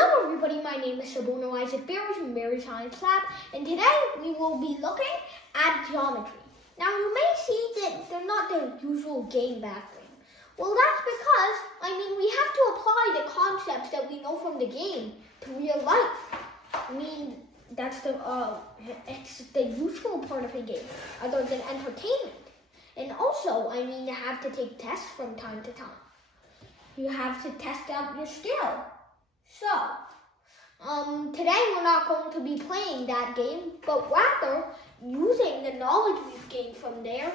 Hello everybody, my name is Soborno from Mary Science Lab, and today we will be looking at geometry. Now you may see that they're not the usual game background. Well, that's because, we have to apply the concepts that we know from the game to real life. That's it's the useful part of the game, other than entertainment. And also, you have to take tests from time to time. You have to test out your skill. So, today we're not going to be playing that game, but rather using the knowledge we've gained from there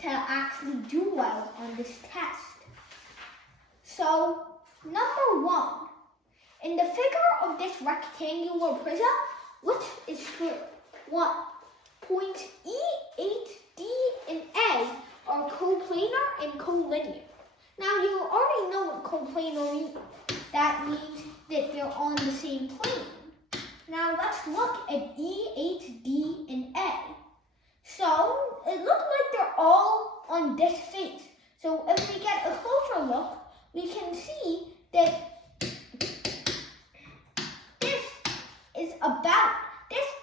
to actually do well on this test. So, number 1, in the figure of this rectangular prism, which is true? 1. Points E, H, D, and A are coplanar and collinear. Now, you already know what coplanar means. That means that they're on the same plane. Now, let's look at E, H, D, and A. So, it looks like they're all on this face. So, if we get a closer look, we can see that this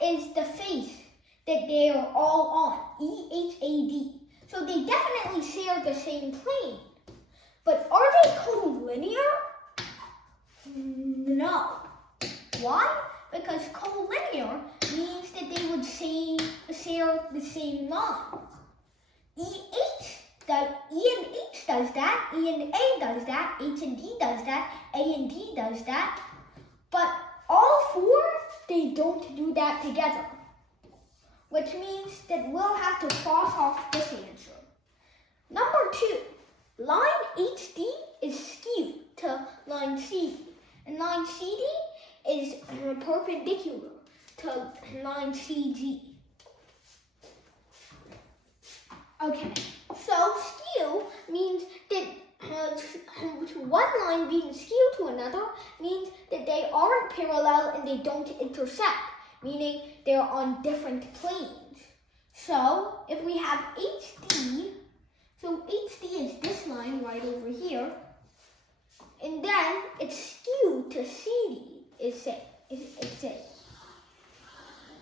is the face that they are all on, E, H, A, D. So, they definitely share the same plane. But are they collinear? No. Why? Because collinear means that they would share the same line. E and H does that, E and A does that, H and D does that, A and D does that. But all 4, they don't do that together. Which means that we'll have to cross off this answer. Number 2. Line HD is skewed to line CD, and line CD is perpendicular to line CG. Okay, so skew means that one line being skewed to another means that they aren't parallel and they don't intersect, meaning they're on different planes. So if we have HD, so HD is this line right over here, and then it's skewed to CD, is said.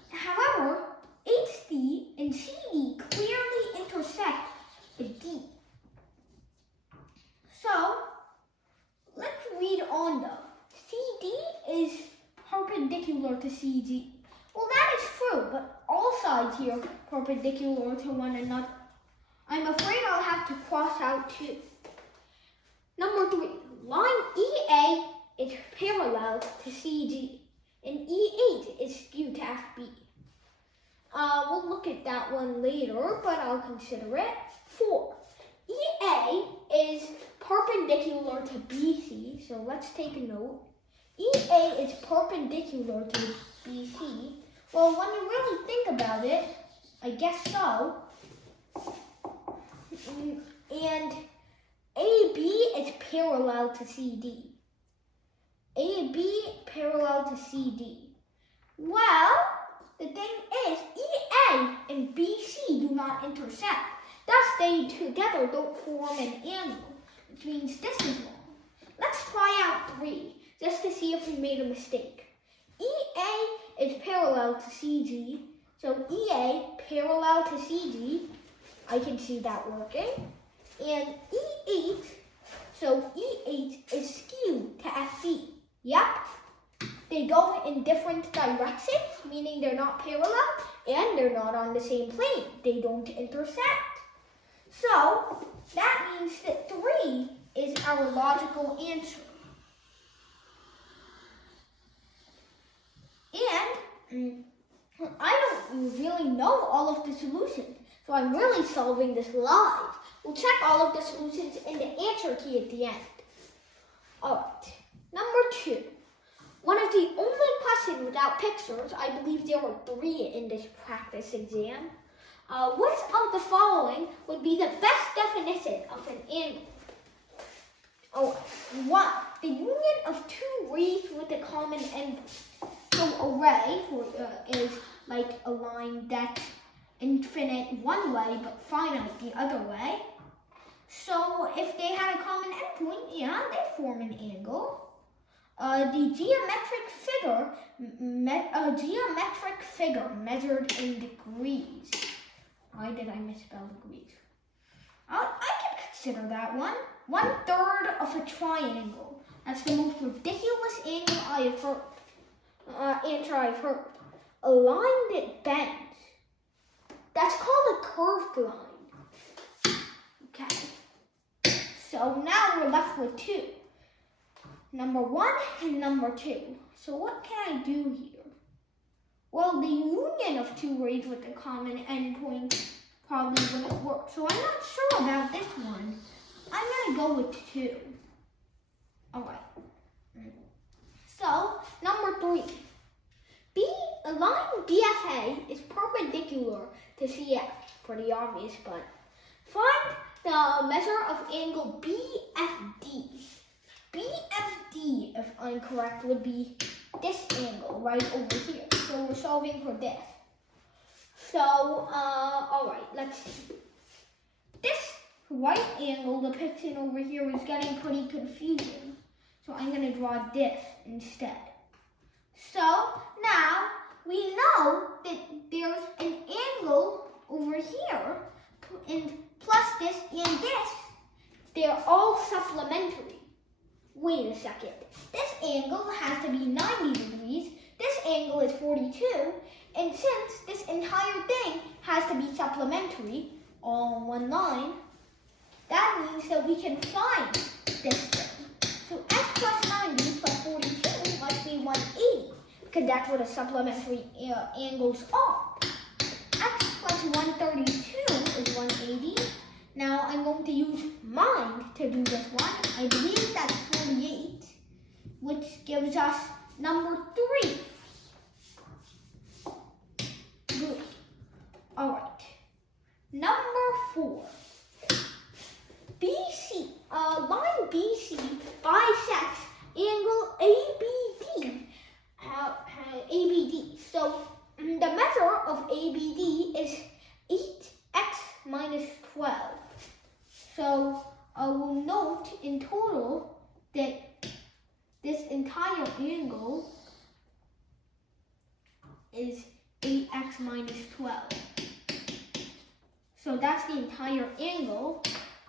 However, HD and CD clearly intersect at D. So, let's read on though. CD is perpendicular to CG. Well, that is true, but all sides here are perpendicular to one another. I'm afraid I'll have to cross out 2. Number 3, line EA is parallel to CG, and EH is skewed to FB. We'll look at that one later, but I'll consider it. 4, EA is perpendicular to BC, so let's take a note. EA is perpendicular to BC. Well, when you really think about it, I guess so. And AB is parallel to CD. AB parallel to CD. Well, the thing is, EA and BC do not intersect. Thus, they together don't form an angle, which means this is wrong. Let's try out 3, just to see if we made a mistake. EA is parallel to CG, so EA parallel to CG. I can see that working. And EH, so EH is skewed to FB. Yep, they go in different directions, meaning they're not parallel, and they're not on the same plane. They don't intersect. So, that means that 3 is our logical answer. And I don't really know all of the solutions, so I'm really solving this live. We'll check all of the solutions in the answer key at the end. Alright, number 2. One of the only questions without pictures, I believe there were 3 in this practice exam. Which of the following would be the best definition of an angle? 1. The union of 2 wreaths with a common angle. So a ray is like a line that's infinite one way but finite the other way. So if they had a common endpoint, yeah, they form an angle. the geometric figure measured in degrees. Why did I misspell degrees? I can consider that one. 1/3 of a triangle. That's the most ridiculous answer I've heard. A line that bends. That's called a curved line. Okay. So now we're left with 2. Number 1 and number 2. So what can I do here? Well, the union of 2 rays with a common endpoint probably wouldn't work. So I'm not sure about this one. I'm going to go with 2. Alright. So, number 3. A line BFA is perpendicular to CF. Pretty obvious, but find the measure of angle BFD. BFD, if I'm correct, would be this angle right over here. So we're solving for this. So, alright, let's see. This right angle depiction over here is getting pretty confusing. So I'm going to draw this instead. So now we know that there's an angle over here, and plus this and this, they're all supplementary. Wait a second. This angle has to be 90 degrees. This angle is 42. And since this entire thing has to be supplementary, all in one line, that means that we can find this thing. So x plus 90 plus 42 must be 180, because that's what the supplementary angles are. X plus 132 is 180. Now I'm going to use mind to do this one. I believe that's 48, which gives us number 3. Good. Alright. Number 4. Line BC bisects angle ABD. ABD. So the measure of ABD is 8x minus 12. So I will note in total that this entire angle is 8x minus 12. So that's the entire angle.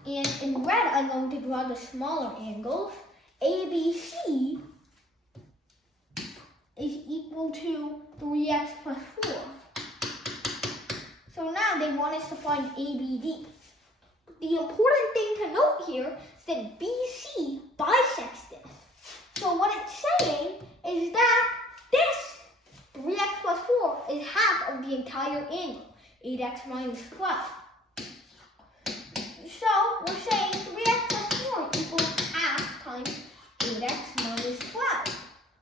And in red, I'm going to draw the smaller angles. ABC is equal to 3x plus 4. So now they want us to find ABD. The important thing to note here is that BC bisects this. So what it's saying is that this 3x plus 4 is half of the entire angle, 8x minus 12. So we're saying 3x plus 4 equals half times 8x minus 12,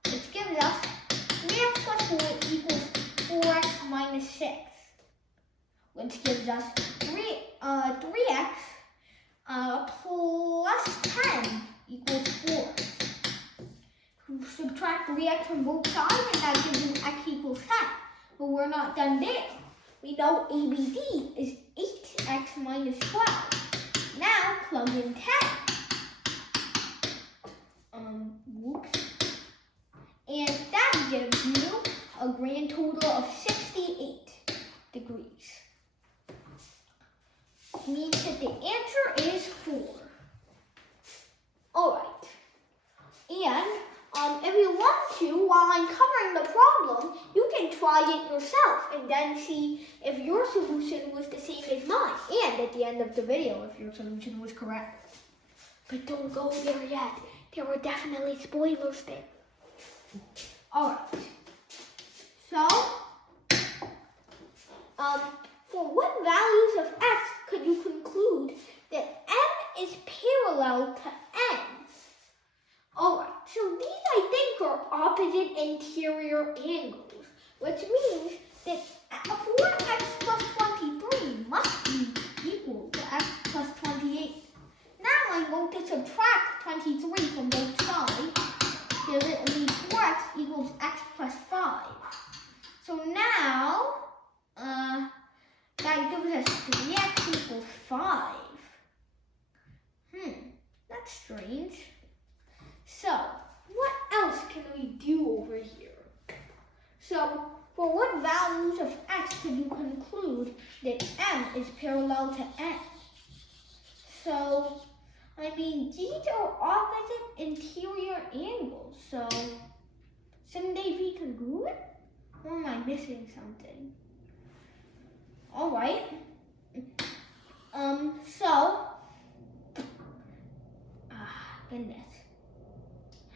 which gives us 3x plus 4 equals 4x minus 6, which gives us 3x plus 10 equals 4. Subtract 3x from both sides, and that gives you x equals 10. But we're not done there. We know ABD is 8x minus 12. Now plug in 10. Whoops. And that gives you a grand total of 68 degrees. Which means that the answer is 4. Alright. And if you want to, while I'm covering the problem, you can try it yourself and then see if your solution was the same as mine. And at the end of the video, if your solution was correct. But don't go there yet. There were definitely spoilers there. Alright. So, for what values of x could you conclude that M is parallel to N? Alright, so these I think are opposite interior angles, which means that 4x plus 23 must be equal to x plus 28. Now I'm going to subtract 23 from both sides, giving me 4x equals x plus 5. So now, that gives us 3x equals 5. That's strange. So, what else So, for what values of x could you conclude that m is parallel to n? So, I mean, these are opposite interior angles, so shouldn't they be congruent? Or am I missing something? Alright. Goodness.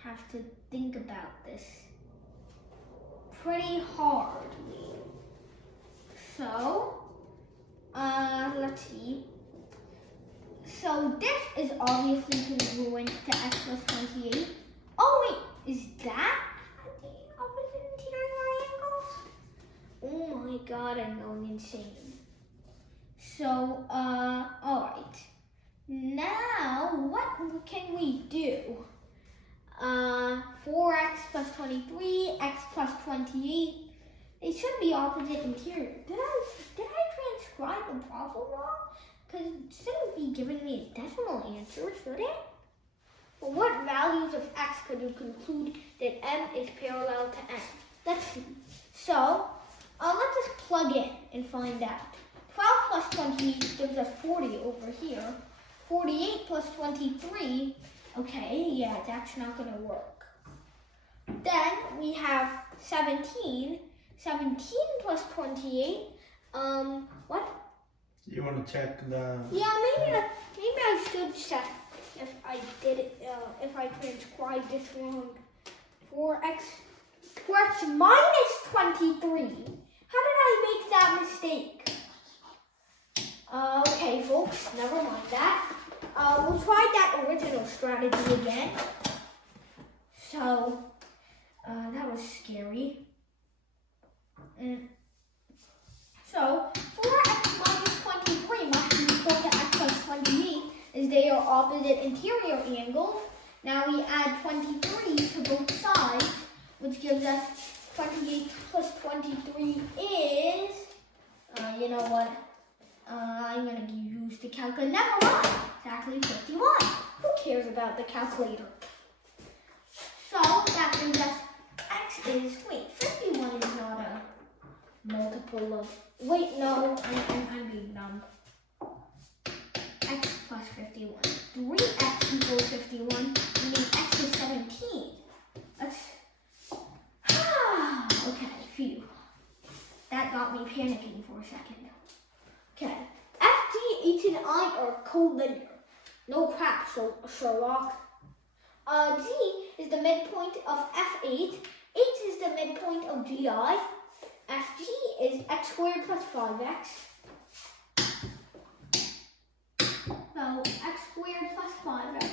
Have to think about this pretty hardly. So, let's see. So this is obviously congruent to x plus 28. Oh wait, is that the opposite interior angles? Oh my god, I'm going insane. So, alright. Now, what can we do? 4x plus 23, x plus 28. They should be opposite interior. Did I transcribe the problem wrong? Because it shouldn't be giving me a decimal answer, should it? Well, what values of x could you conclude that m is parallel to n? Let's see. So, let's just plug in and find out. 12 plus 28 gives us 40 over here. 48 plus 23, okay, yeah, that's not going to work. Then we have 17. 17 plus 28, what? You want to check the... Yeah, maybe I should check if I did it, if I transcribed this wrong. 4x minus 23. How did I make that mistake? Okay, folks, never mind that. We'll try that original strategy again. So, that was scary. So, 4x minus 23 must be equal to x plus 28, as they are opposite interior angles. Now we add 23 to both sides, which gives us 28 plus 23 is, you know what? I'm going to use the calculator. Never mind. It's actually 51. Who cares about the calculator? So that gives us x is, wait, 51 is not a multiple of, wait, no, I'm being dumb. X plus 51. 3x equals 51, meaning x is 17. That's, okay, phew. That got me panicking for a second. Okay, F, G, H, and I are collinear. No crap, Sherlock. G is the midpoint of F8. H is the midpoint of GI. FG is x squared plus 5x. So, x squared plus 5x.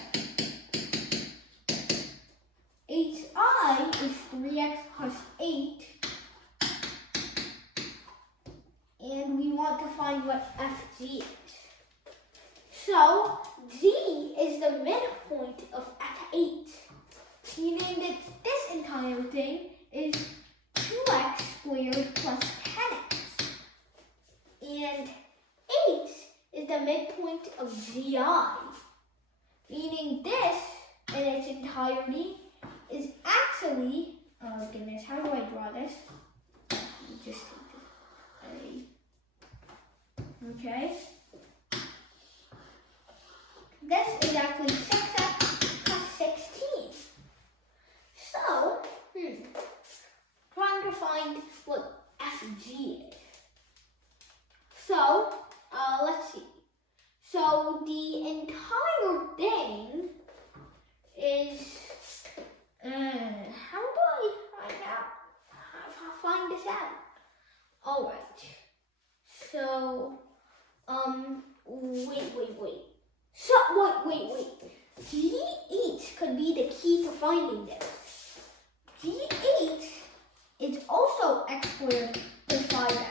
HI is 3x plus 8. And we want to find what FG is. So, G is the midpoint of F8, meaning that this entire thing is 2x squared plus 10x. And 8 is the midpoint of GI, meaning this in its entirety is actually, oh goodness, how do I draw this? Just okay. This is actually 6x plus 16. So, trying to find what FG is. So, let's see. So, the entire thing is, how do I find this out? Alright. So, wait. So, wait. G8 could be the key to finding this. G8 is also x squared plus 5x.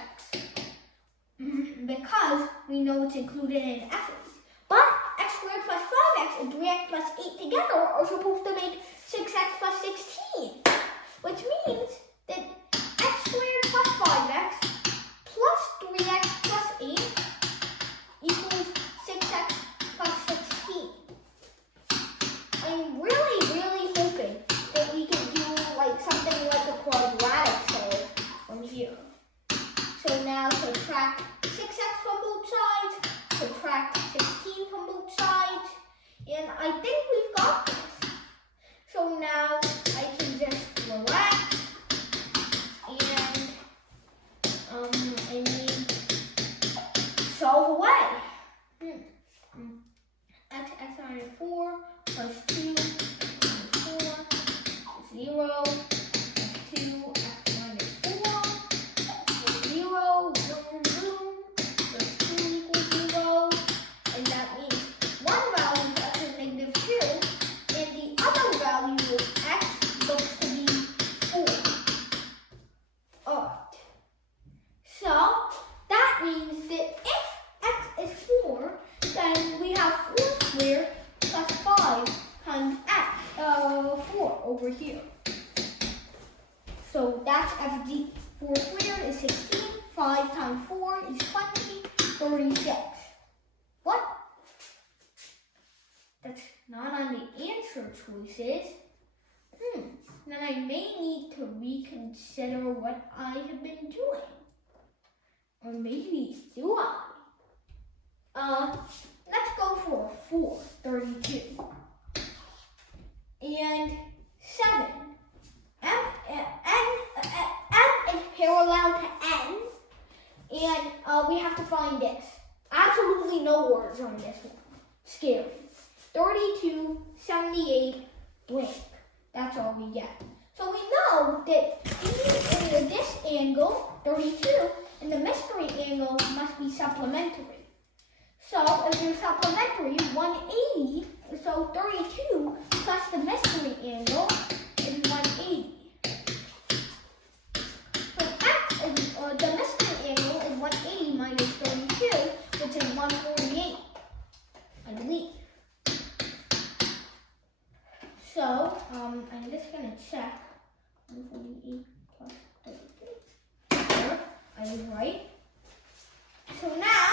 Because we know it's included in f8. But x squared plus 5x and 3x plus 8 together are supposed to make 6x plus 16. Which means that x squared plus 5x plus 3x plus 8 equals 6x plus 16. I'm really hoping that we can do like something like a quadratic solve now subtract 6x from both sides, subtract 16 from both sides, and I think we've got this. So now I can just relax and solve away. X minus 4 plus 2 x minus 4 is 0 plus 2 x minus 4 is 0, boom, boom, plus 2 equals 0, and that means one value of x is negative 2, and the other value of x looks to be 4. Alright, so that means that if x is 4, then we have 4 squared plus 5 times x, 4 over here. So that's FD. 4 squared is 16, 5 times 4 is 20, 36. What? That's not on the answer choices. Then I may need to reconsider what I have been doing. Or maybe do I? Let's go for 4, 32. And 7. M is parallel to n. And we have to find this. Absolutely no words on this one. Scary. 32, 78, blank. That's all we get. So we know that E in this angle, 32, and the mystery angle must be supplementary. So if you're supplementary, 180, so 32 plus the mystery angle is 180. So the mystery angle is 180 minus 32, which is 148, I believe. So I'm just going to check 148 plus 33. Sure, I was right. So now,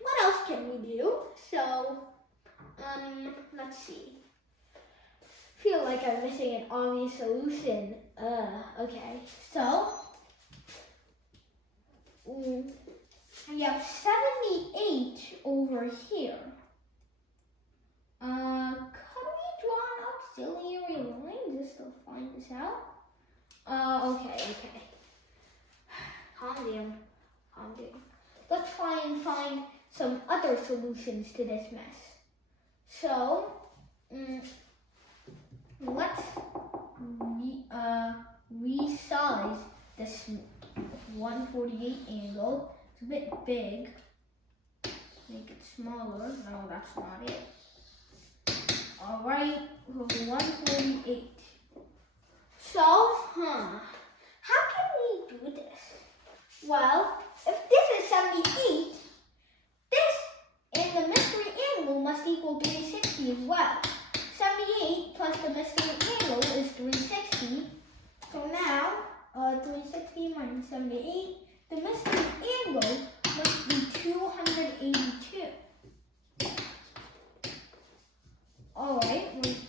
what else can we do? So, let's see. Feel like I'm missing an obvious solution. Okay. So, we have 78 over here. Could we draw an auxiliary line just to find this out? Okay. Calm down. Let's try and find some other solutions to this mess. So, let's resize this 148 angle. It's a bit big. Make it smaller. No, that's not it. Alright, 148. So, how can we do this? Well, if this is 78, this and the mystery angle must equal 360 as well. 78 plus the mystery angle is 360. So now, 360 minus 78, the mystery angle must be 282. Alright,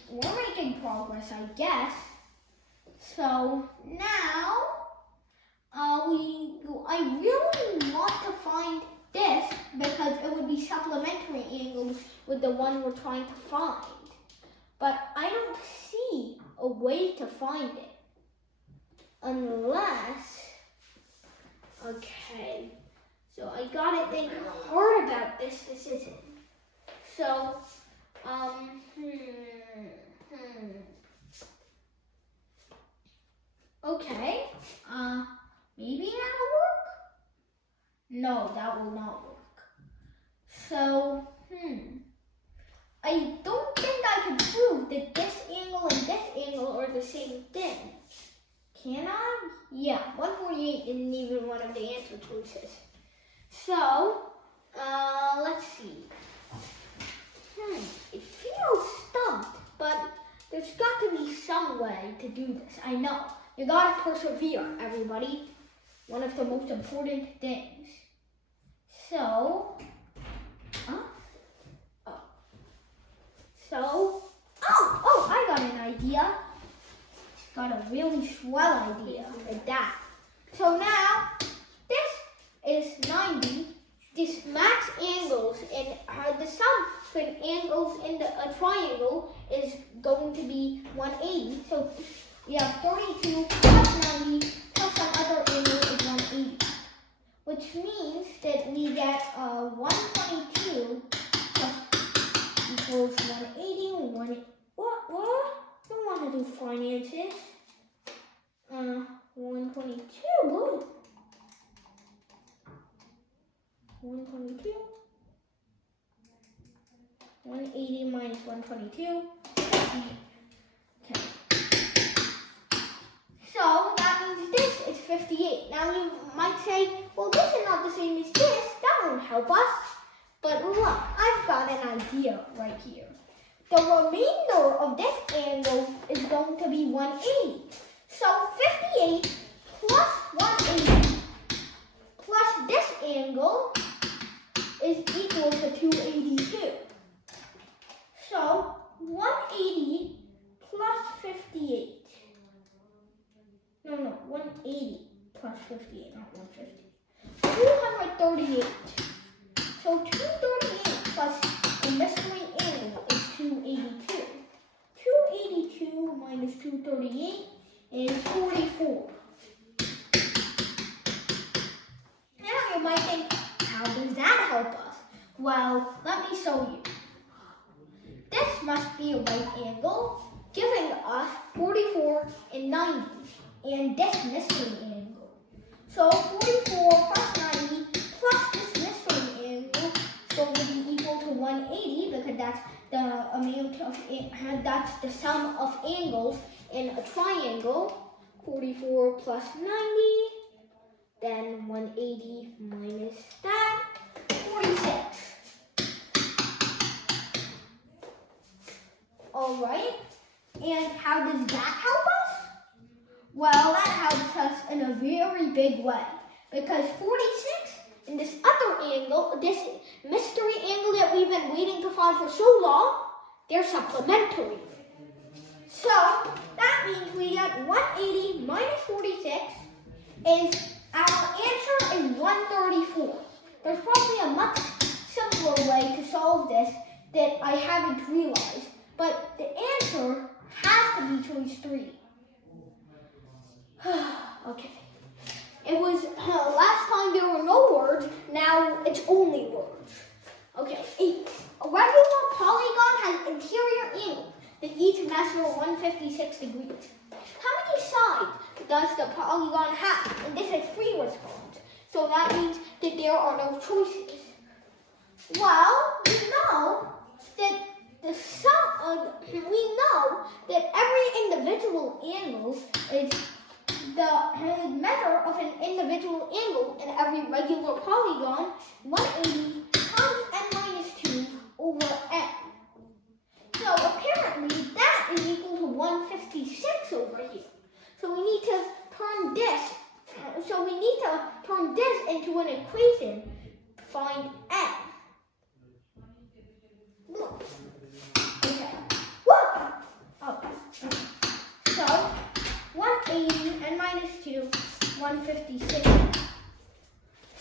we're making progress, I guess. So now, I really want to find this because it would be supplementary angles with the one we're trying to find. But I don't see a way to find it. Unless, okay, so I gotta think hard about this decision. So, okay, maybe that'll work? No, that will not work. So, I don't think I can prove that this angle and this angle are the same thing. Can I? Yeah, 148 isn't even one of the answer choices. So, let's see. It feels stumped, but there's got to be some way to do this. I know. You gotta persevere, everybody. One of the most important things. So, I got an idea. got a really swell idea like that. So now, this is 90. This max angles and the sum between angles in a triangle is going to be 180. So we have 32 plus 90 plus some other angle is 180. Which means that we get 122 plus equals 180. What? I don't want to do finances. 122. Good. 122. 180 minus 122. Okay. So that means this is 58. Now you might say, well, this is not the same as this. That won't help us. But look, I've got an idea right here. The remainder of this angle is going to be 180. So 58 plus 180 plus this angle is equal to 282. So 180 plus 58. No, 180 plus 58, not 150. 238. So 238 plus the mystery angle is 282. 282 minus 238 is 44. Now you might think, how does that help us? Well, let me show you. This must be a right angle, giving us 44 and 90, and this mystery angle. So 44 plus 90 plus this mystery angle is going to be equal to 180 because that's the amount of that's the sum of angles in a triangle. 44 plus 90, then 180 minus that, 46. All right, and how does that help us? Well, that helps us in a very big way because 46 and this other angle, this mystery angle that we've been waiting to find for so long, they're supplementary. So that means we get 180 minus 46 is, our answer is 134. There's probably a much simpler way to solve this that I haven't realized, but the answer has to be choice 3. Okay. It was, last time there were no words, now it's only words. Okay, 8. A regular polygon has interior angles that each measure 156 degrees. How many sides does the polygon have? And this is 3 response. So that means that there are no choices. Well, we know that every individual angle is the measure of an individual angle in every regular polygon, 180 times n minus 2 over n. So apparently that is equal to 156 over here. So we need to turn this. Into an equation to find n. Okay. So 180 n minus 2, 156.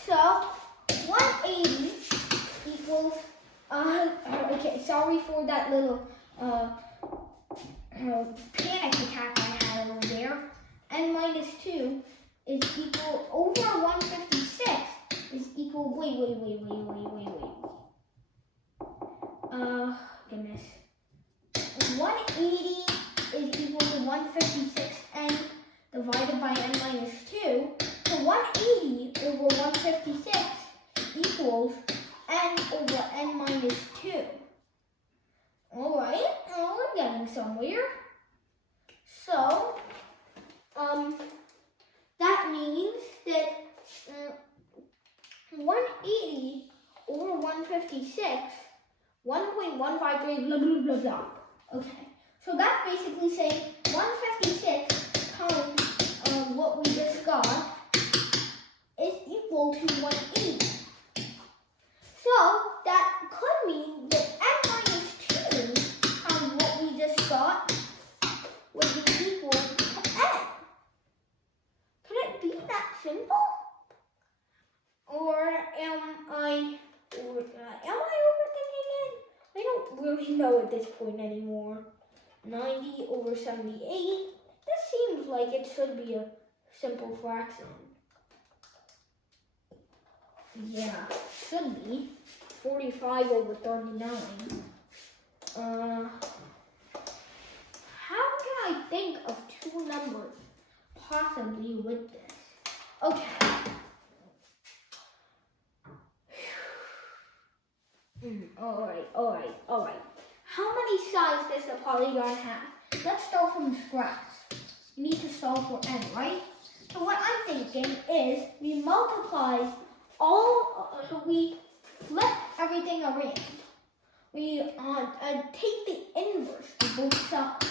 So 180 equals. Okay. Sorry for that little panic attack I had over there. N minus 2 is equal over 156 is equal. Wait. Goodness. 180 is equal to 156n divided by n minus 2. So 180 over 156 equals n over n minus 2. Alright, we're getting somewhere. So, that means that 180 over 156, 1.153, blah, blah, blah, blah. Okay, so that's basically saying 156 times what we just got is equal to 180. So that could mean that n minus 2 times what we just got would be equal to overthinking it? I don't really know at this point anymore. 90 over 78. This seems like it should be a simple fraction. Yeah, should be. 45 over 39. How can I think of two numbers possibly with this? Okay. Alright. How many sides does the polygon have? Let's start from scratch. You need to solve for n, right? So what I'm thinking is we multiply so we flip everything around. We take the inverse to both sides.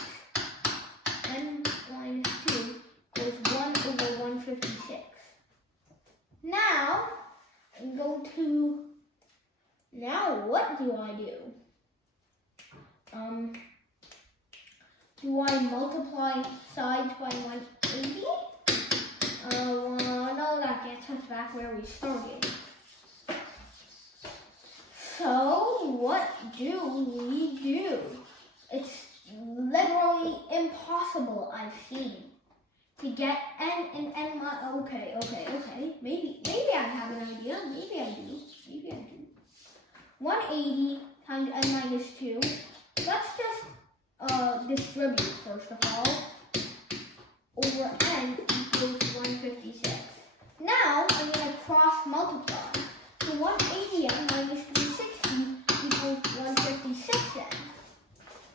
N minus 2 goes 1 over 156. Now what do I do? Do I multiply sides by 180? No, that gets us back where we started. So, what do we do? It's literally impossible, I've seen, to get n and n. Okay. Maybe I have an idea. Maybe I do. 180 times n minus 2. Let's just distribute first of all. Over n equals 156. Now I'm going to cross multiply. So 180n minus 360 equals 156n.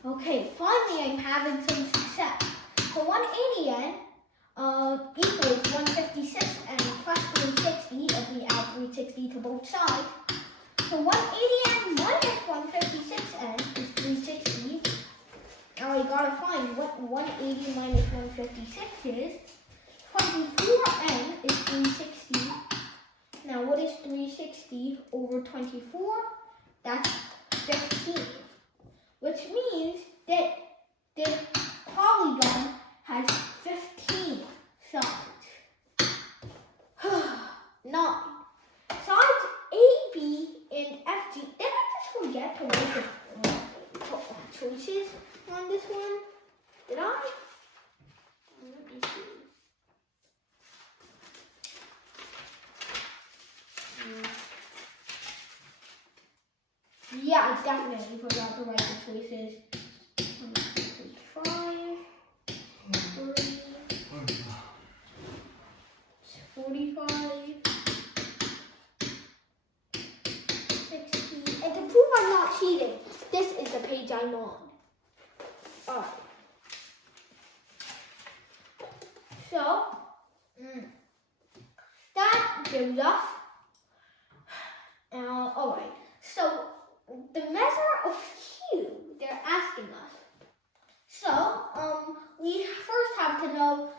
Okay, finally I'm having some success. So 180n equals 156n plus 360 if we add 360 to both sides. So 180n minus 156n is 360. Now I gotta find what 180 minus 156 is. 24n is 360. Now what is 360 over 24? That's 15. Which means that the polygon has 15 sides. 9. Sides A, B, and FG. Did I just forget to write the choices on this one? Did I? Let me see. Yeah, I definitely forgot to write the choices. 5, 30, 45, 60. And to prove I'm not cheating, this is the page I'm on. Alright. So, that gives us, alright. So, the measure of Q, they're asking us. So, we first have to know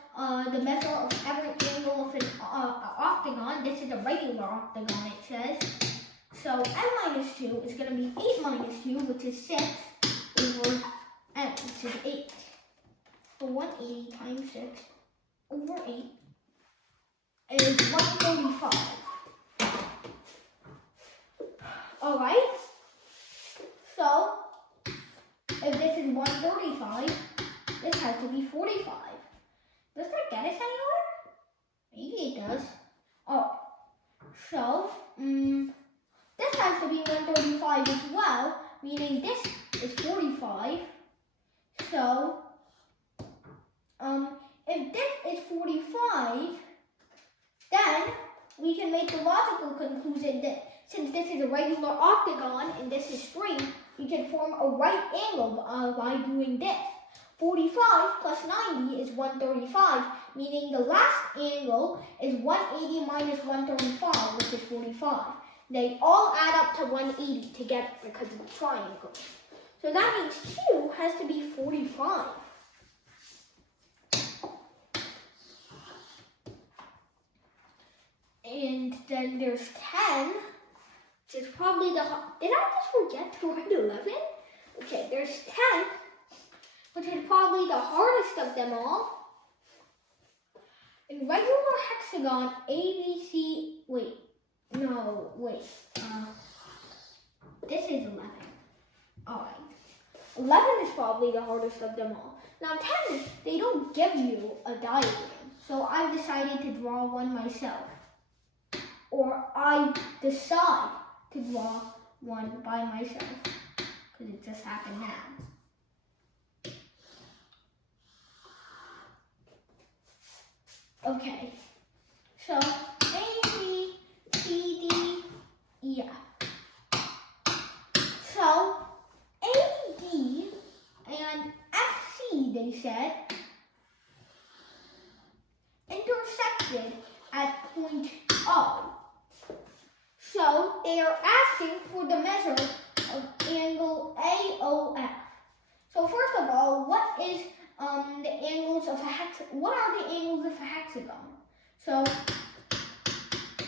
the measure of every angle of an octagon. This is a regular octagon, it says. So, n minus 2 is going to be 8 minus 2, which is 6, over n, which is 8. So, 180 times 6 over 8 is 135. Alright? So, if this is 135, this has to be 45. Does that get us anywhere? Maybe it does. Oh, so, this has to be 135 as well, meaning this is 45. So, if this is 45, then we can make the logical conclusion that since this is a regular octagon and this is straight, we can form a right angle by doing this. 45 plus 90 is 135, meaning the last angle is 180 minus 135, which is 45. They all add up to 180 together because of the triangle. So that means Q has to be 45. And then there's 10, which is probably the... Did I just forget to write 11? Okay, there's 10, which is probably the hardest of them all. In regular hexagon, ABC... Wait. No, wait. This is 11. Alright. 11 is probably the hardest of them all. Now 10, they don't give you a diagram. So I've decided to draw one myself. Or I decide to draw one by myself. Because it just happened now. Okay. So A, B, C, D, E, F. So A, D, and F, C, they said, intersected at point O. So they are asking for the measure of angle AOF. So first of all, what is the angles of a hexagon? What are the angles of a hexagon? So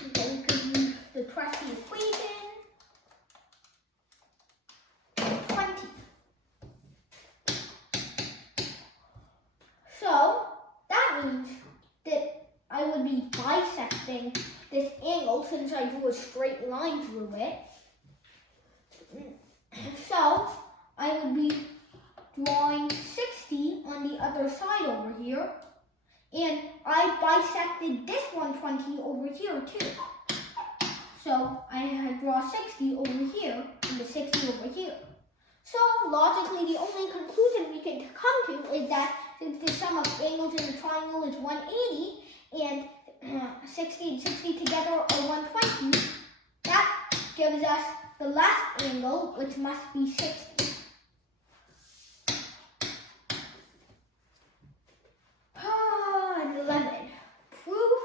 we can use the trusty equation. 20. So that means that I would be bisecting this angle since I drew a straight line through it. So I would be drawing 60 on the other side over here. And I bisected this 120 over here too. So I had draw 60 over here and the 60 over here. So logically, the only conclusion we can come to is that since the sum of angles in the triangle is 180 and 60 and 60 together are 120, that gives us the last angle, which must be 60. And 11. Prove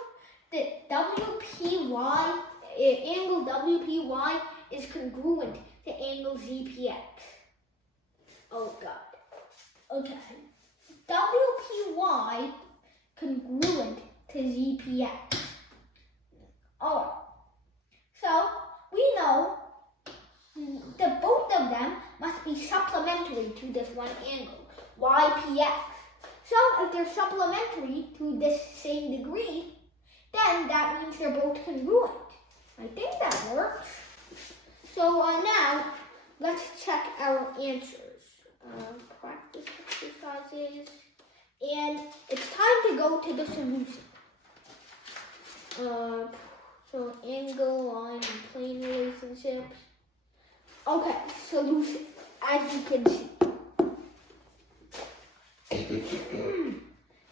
that WPY, angle WPY is congruent to angle ZPX. Oh God. Okay. WPY congruent to ZPX. Alright. So we know that both of them must be supplementary to this one angle, YPX. So if they're supplementary to this same degree, then that means they're both congruent. I think that works. So now, let's check our answers. Practice exercises. And it's time to go to the solution. So angle, line, and plane relationships. Okay, solution, as you can see.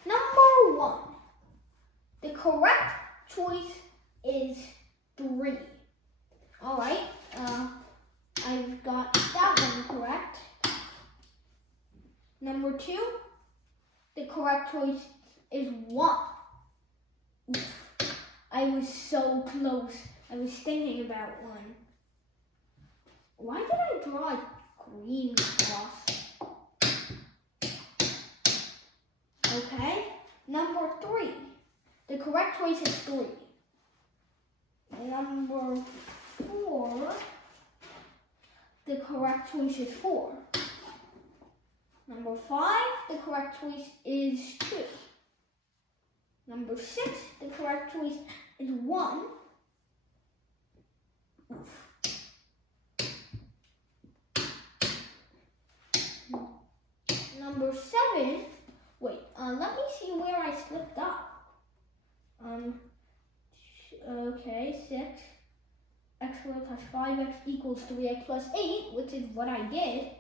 Number 1, the correct choice is 3. Alright, I've got that one correct. Number 2, the correct choice is 1. I was so close. I was thinking about 1. Why did I draw a green cross? Okay. Number 3. The correct choice is 3. Number 4. The correct choice is 4. Number 5. The correct choice is 2. Number 6. The correct choice is 1. Number 7. Wait, let me see where I slipped up. Okay, 6. X squared plus 5x equals 3x plus 8, which is what I did.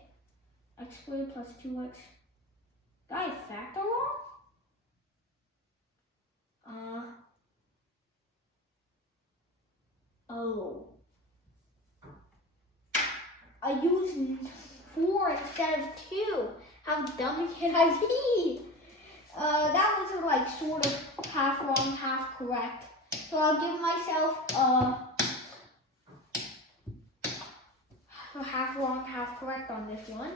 X squared plus 2x. Did I factor wrong? Oh. I used 4 instead of 2. How dumb can I be? That was like sort of half wrong, half correct. So I'll give myself half wrong, half correct on this one.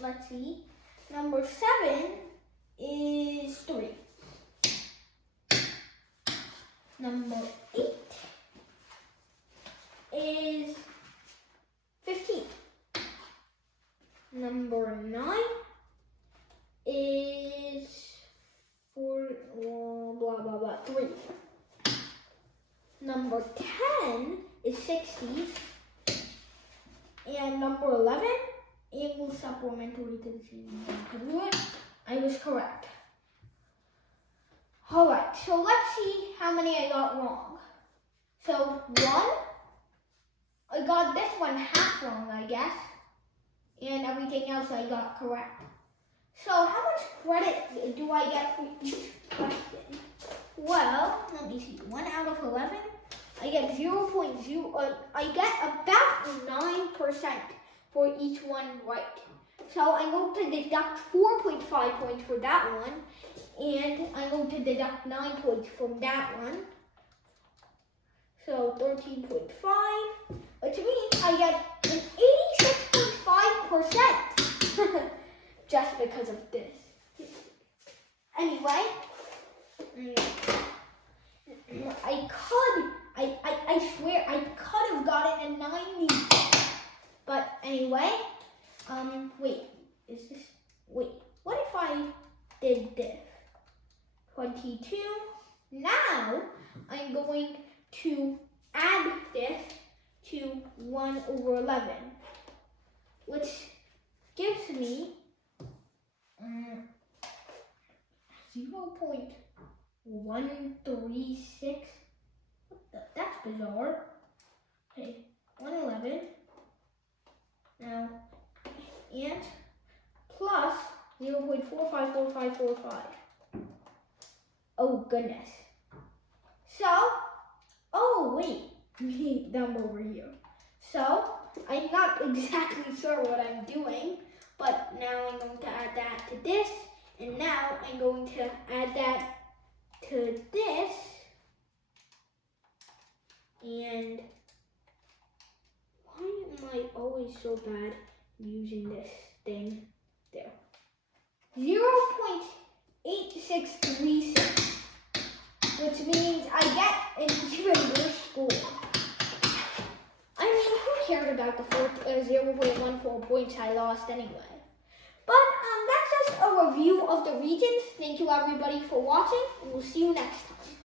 Let's see. Number 7 is 3. Number 8 is 15. Number 9 is 4, blah, blah, blah, 3. Number 10 is 60. And number 11, angle supplementary to the same congruent. I was correct. Alright, so let's see how many I got wrong. So 1, I got this one half wrong, I guess. And everything else I got correct. So how much credit do I get for each question? Well, let me see. 1 out of 11. I get 0.0. I get about 9% for each one right. So I'm going to deduct 4.5 points for that one, and I'm going to deduct 9 points from that one. So 13.5, which means I get an 86.5% just because of this. Anyway, I swear I could have gotten a 90. But anyway, wait, what if I did this? 22. Now I'm going to add this to 1 over 11, which gives me 0.136. That's bizarre. Okay, 111. Now, and plus 0.454545. Oh goodness. So, oh wait, down over here. So, I'm not exactly sure what I'm doing, but now I'm going to add that to this, and now I'm going to add that to this, and why am I always so bad using this thing? There. 0.8636, which means I get an even worse score. I mean, who cared about the 0.14 points I lost anyway? But that's just a review of the regions. Thank you everybody for watching, and we'll see you next time.